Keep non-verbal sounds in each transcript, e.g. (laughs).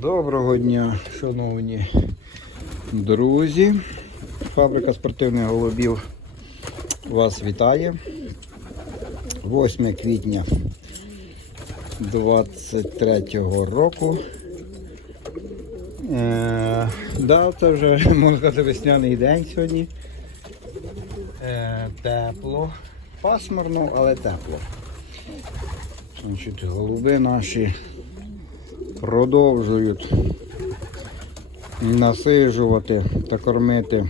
Доброго дня, шановні друзі. Фабрика спортивних голубів вас вітає. 8 квітня 23 року. Е, да, це вже можна сказати весняний день сьогодні. Е, тепло. Пасмурно, але тепло. Значить, голуби наші продовжують насижувати та кормити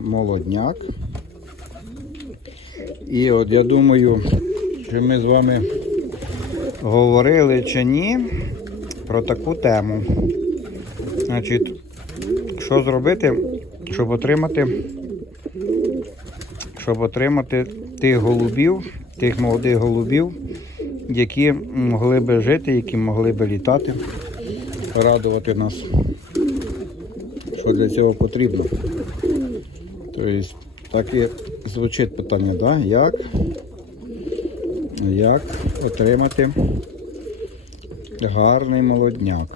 молодняк. І от я думаю, чи ми з вами говорили чи ні про таку тему. Значить, що зробити, щоб отримати, щоб отримати тих голубів, тих молодих голубів, які могли би жити, які могли би літати, радувати нас. Що для цього потрібно? Тобто, так і звучить питання, да? як, як отримати гарний молодняк.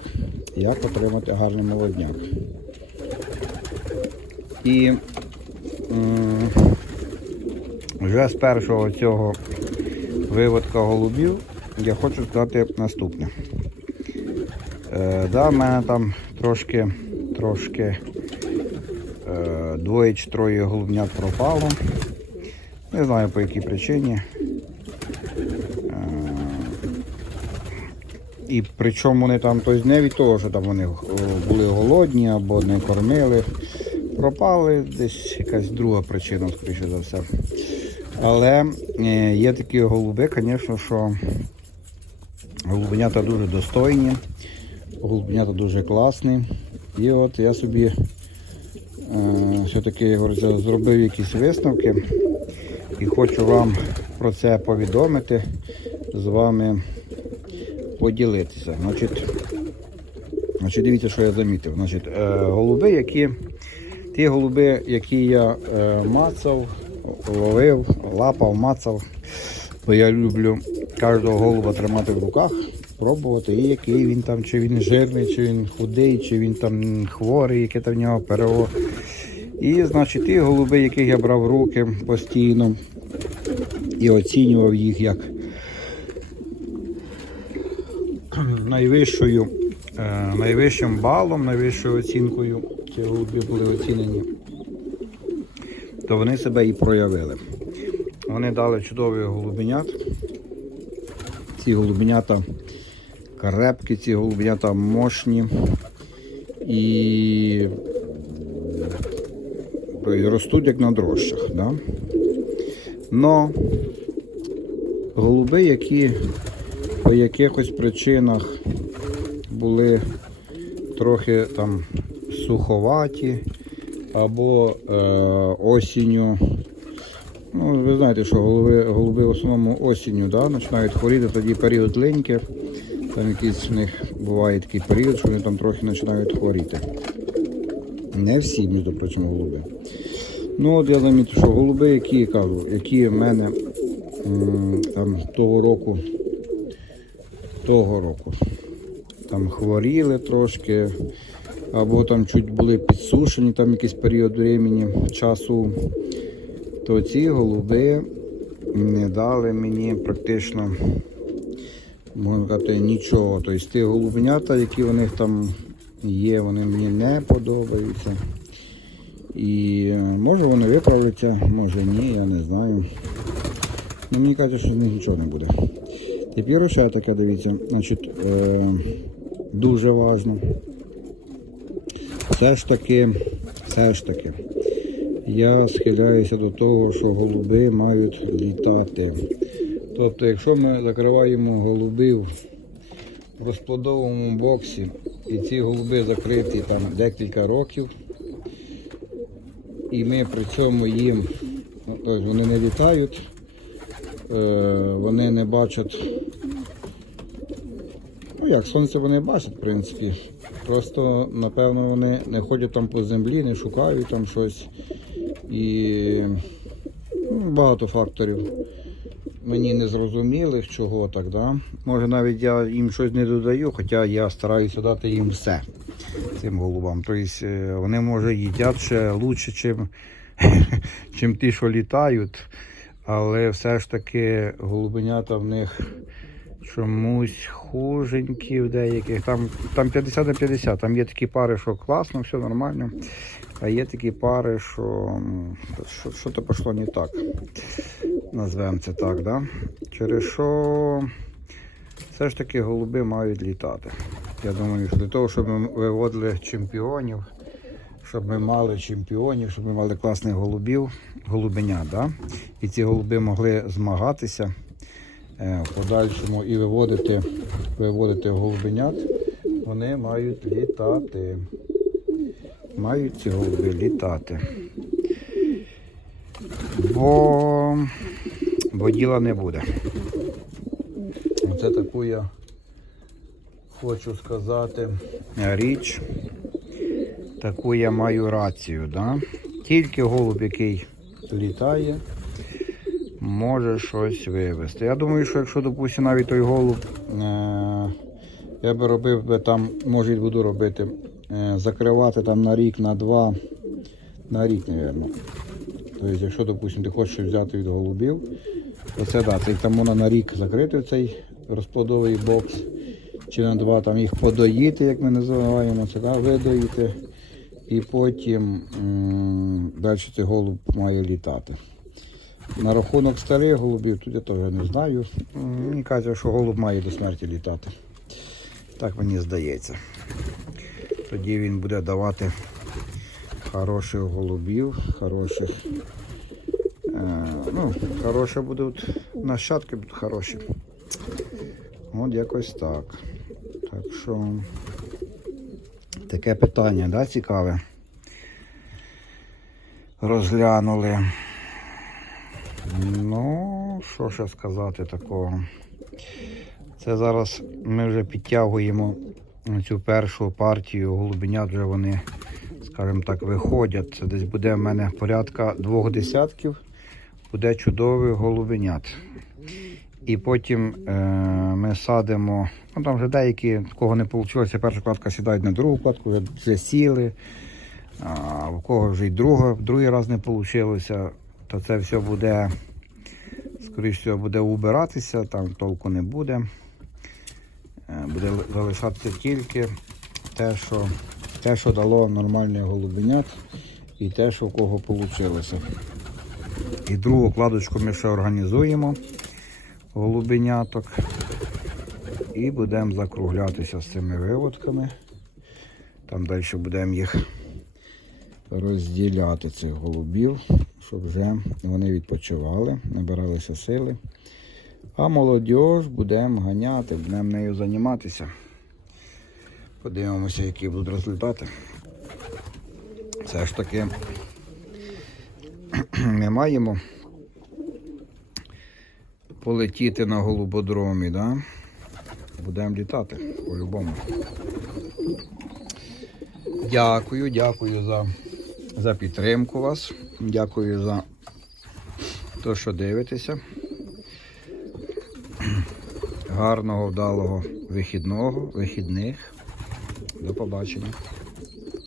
Як отримати гарний молодняк. І вже з першого цього виводка голубів я хочу сказати наступне. Е, да, в мене там трошки, трошки е, двоє чи троє голубнят пропало. Не знаю по якій причині. Е, і причому вони там, тобто не від того, що там вони е, були голодні або не кормили. Пропали, десь якась друга причина, скоріше за все. Але е, є такі голуби, звісно, що голубенята дуже достойні, голубенята дуже класні. І от я собі е, все-таки зробив якісь висновки і хочу вам про це повідомити, з вами поділитися. Значить, значить дивіться, що я замітив. Значить, е, голуби, які, ті голуби, які я мацав, ловив, лапав, мацав, бо я люблю кожного голуба тримати в руках, пробувати, і який він там, чи він жирний, чи він худий, чи він там хворий, яке там в нього ПРО. І, значить, ті голуби, яких я брав руки постійно і оцінював їх як найвищою, е, найвищим балом, найвищою оцінкою, ті голуби були оцінені, то вони себе і проявили. Вони дали чудових голубенят. Ці голубенята крепкі, ці голубенята мощні і ростуть як на дрожжах. Да? Но голуби, які по якихось причинах були трохи там суховаті або е, осінню. Ну, ви знаєте, що голуби, голуби в основному осінню да, починають хворіти, тоді період линьки. Там якийсь в них буває такий період, що вони там трохи починають хворіти. Не всі, між прочим, голуби. Ну от я замітив, що голуби, які кажу, які в мене там того року, того року там хворіли трошки, або там чуть були підсушені там якийсь період времени, часу, то ці голуби не дали мені практично, можна сказати, нічого. Тобто ті голубенята, які у них там є, вони мені не подобаються. І е, може вони виправляться, може ні, я не знаю. Ну, мені кажуть, що з них нічого не буде. Тепер ще таке, дивіться, значить, е, дуже важливо. Все ж таки, все ж таки, я схиляюся до того, що голуби мають літати. Тобто, якщо ми закриваємо голубів в розплодовому боксі, і ці голуби закриті там декілька років, і ми при цьому їм, ну, тобто вони не літають, е, вони не бачать, ну як, сонце вони бачать, в принципі. Просто, напевно, вони не ходять там по землі, не шукають там щось. І ну, багато факторів. мені незрозумілих, чого так, да? Може навіть я їм щось не додаю, хоча я стараюся дати їм все цим голубам. Тобто е, вони може їдять ще краще, (laughs) чим, ті, що літають. Але все ж таки голубенята в них чомусь хуженькі в деяких. Там, там 50 на 50. Там є такі пари, що класно, все нормально. А є такі пари, що м, що, що то пішло не так. Назвемо це так, да? Через що все ж таки голуби мають літати. Я думаю, що для того, щоб ми виводили чемпіонів, щоб ми мали чемпіонів, щоб ми мали класних голубів, голубенят, да? і ці голуби могли змагатися в подальшому і виводити, виводити голубенят, вони мають літати. Мають ці голуби літати. Бо, бо діла не буде. Оце таку я хочу сказати річ. Таку я маю рацію. Да? Тільки голуб, який літає, може щось вивезти. Я думаю, що якщо, допустимо, навіть той голуб, е- я би робив би там, може і буду робити, е- закривати там на рік, на два, на рік, мабуть. Тобто, якщо, допустимо, ти хочеш взяти від голубів, то це да, цей там можна на рік закрити цей розплодовий бокс, чи на два там їх подоїти, як ми називаємо, це да, видоїти. І потім далі цей голуб має літати. На рахунок старих голубів, тут я теж не знаю. Мені кажуть, що голуб має до смерті літати. Так мені здається. Тоді він буде давати хороших голубів, хороших. Е, ну, хороші будуть, нащадки будуть хороші. От якось так. Так що таке питання, да, цікаве. Розглянули. Ну, що ще сказати такого? Це зараз ми вже підтягуємо цю першу партію голубенят, вже вони, скажімо так, виходять. Це десь буде в мене порядка двох десятків, буде чудових голубенят. І потім е, ми садимо, ну там вже деякі, кого не вийшло, перша кладка сідають на другу кладку, вже, вже сіли. А в кого вже й друга, другий раз не вийшло, то це все буде, скоріш всього, буде убиратися, там толку не буде. Е, Буде залишатися тільки те, що, те, що дало нормальних голубенят, і те, що в кого вийшло. І другу кладочку ми ще організуємо голубеняток. І будемо закруглятися з цими виводками. Там далі будемо їх розділяти цих голубів, щоб вже вони відпочивали, набиралися сили. А молодіж будемо ганяти, будемо нею займатися. Подивимося, які будуть результати. Все ж таки (clears throat) ми маємо полетіти на голубодромі, да? будемо літати по-любому. Дякую, дякую за, за підтримку вас. Дякую за те, що дивитеся. Гарного, вдалого вихідного, вихідних. До побачення.